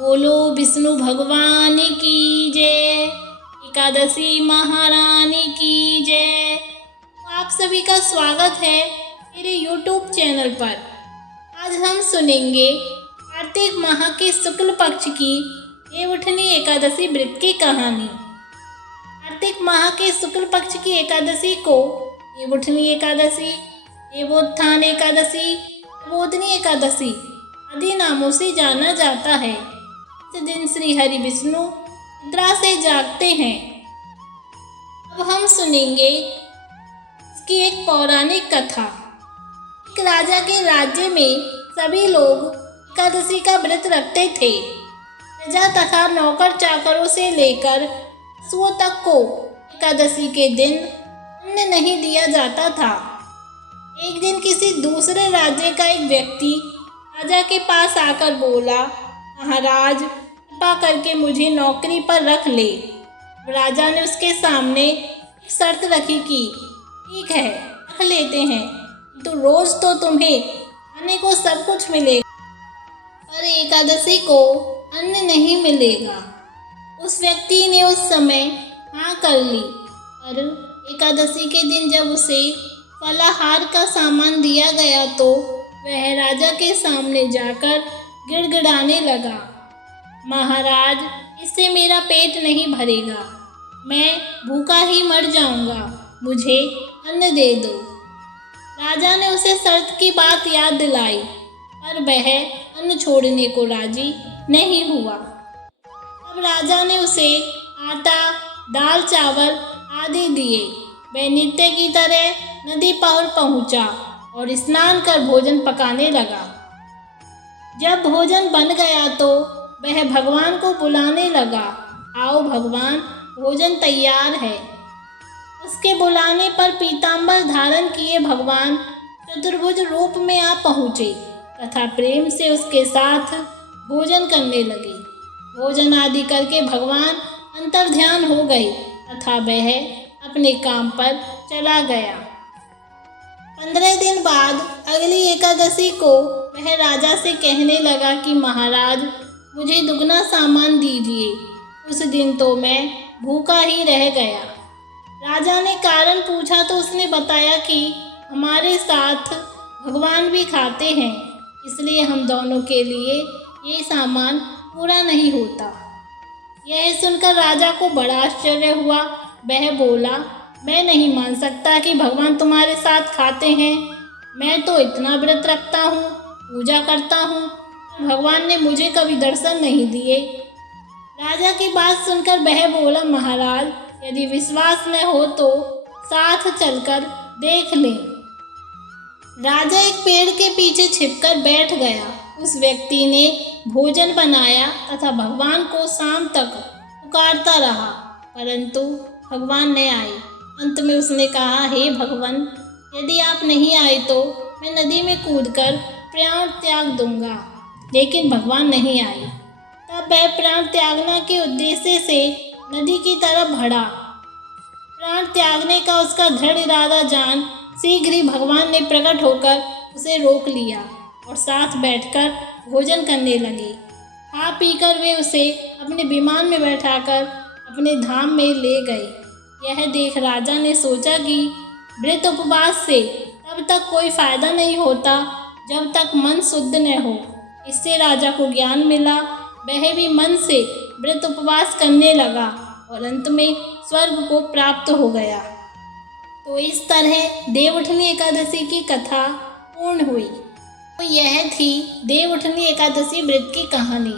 बोलो विष्णु भगवान की जय। एकादशी महारानी की जय। तो आप सभी का स्वागत है मेरे YouTube चैनल पर। आज हम सुनेंगे कार्तिक माह के शुक्ल पक्ष की देवउठनी एकादशी व्रत की कहानी। कार्तिक माह के शुक्ल पक्ष की एकादशी को देवउठनी एकादशी, देवोत्थान एकादशी, प्रबोधनी एकादशी आदि नामों से जाना जाता है। इस दिन श्री हरि विष्णु निद्रा से जागते हैं। अब हम सुनेंगे इसकी एक पौराणिक कथा। एक राजा के राज्य में सभी लोग एकादशी का व्रत रखते थे। प्रजा तथा नौकर चाकरों से लेकर पशुओं तक को एकादशी के दिन अन्न नहीं दिया जाता था। एक दिन किसी दूसरे राज्य का एक व्यक्ति राजा के पास आकर बोला, महाराज कृपा करके मुझे नौकरी पर रख ले। राजा ने उसके सामने एक शर्त रखी कि ठीक है रख लेते हैं, तो रोज तो तुम्हें खाने को सब कुछ मिलेगा पर एकादशी को अन्न नहीं मिलेगा। उस व्यक्ति ने उस समय हाँ कर ली। पर एकादशी के दिन जब उसे फलाहार का सामान दिया गया तो वह राजा के सामने जाकर गिड़गिड़ाने लगा, महाराज इससे मेरा पेट नहीं भरेगा, मैं भूखा ही मर जाऊंगा, मुझे अन्न दे दो। राजा ने उसे शर्त की बात याद दिलाई पर वह अन्न छोड़ने को राजी नहीं हुआ। तब राजा ने उसे आटा, दाल, चावल आदि दिए। वह नित्य की तरह नदी पर पहुंचा और स्नान कर भोजन पकाने लगा। जब भोजन बन गया तो वह भगवान को बुलाने लगा, आओ भगवान भोजन तैयार है। उसके बुलाने पर पीतांबर धारण किए भगवान चतुर्भुज रूप में आ पहुँचे तथा प्रेम से उसके साथ भोजन करने लगे। भोजन आदि करके भगवान अंतर्ध्यान हो गए तथा वह अपने काम पर चला गया। 15 दिन बाद अगली एकादशी को वह राजा से कहने लगा कि महाराज मुझे दुगना सामान दीजिए। उस दिन तो मैं भूखा ही रह गया। राजा ने कारण पूछा तो उसने बताया कि हमारे साथ भगवान भी खाते हैं, इसलिए हम दोनों के लिए ये सामान पूरा नहीं होता। यह सुनकर राजा को बड़ा आश्चर्य हुआ। वह बोला, मैं नहीं मान सकता कि भगवान तुम्हारे साथ खाते हैं। मैं तो इतना व्रत रखता हूँ, पूजा करता हूँ, भगवान ने मुझे कभी दर्शन नहीं दिए। राजा की बात सुनकर वह बोला, महाराज यदि विश्वास न हो तो साथ चलकर देख लें। राजा एक पेड़ के पीछे छिपकर बैठ गया। उस व्यक्ति ने भोजन बनाया तथा भगवान को शाम तक पुकारता रहा, परंतु भगवान न आए। अंत में उसने कहा, हे भगवान यदि आप नहीं आए तो मैं नदी में कूदकर प्राण त्याग दूंगा। लेकिन भगवान नहीं आए। तब वह प्राण त्यागना के उद्देश्य से नदी की तरफ बढ़ा। प्राण त्यागने का उसका दृढ़ इरादा जान शीघ्र ही भगवान ने प्रकट होकर उसे रोक लिया और साथ बैठकर भोजन करने लगे। खा पीकर वे उसे अपने विमान में बैठाकर अपने धाम में ले गए। यह देख राजा ने सोचा कि व्रत उपवास से तब तक कोई फायदा नहीं होता जब तक मन शुद्ध न हो। इससे राजा को ज्ञान मिला। वह भी मन से व्रत उपवास करने लगा और अंत में स्वर्ग को प्राप्त हो गया। तो इस तरह देवउठनी एकादशी की कथा पूर्ण हुई। तो यह थी देवउठनी एकादशी व्रत की कहानी।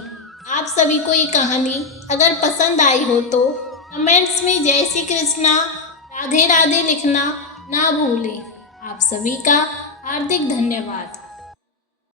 आप सभी को ये कहानी अगर पसंद आई हो तो कमेंट्स में जय श्री कृष्णा, राधे राधे लिखना ना भूलें। आप सभी का हार्दिक धन्यवाद।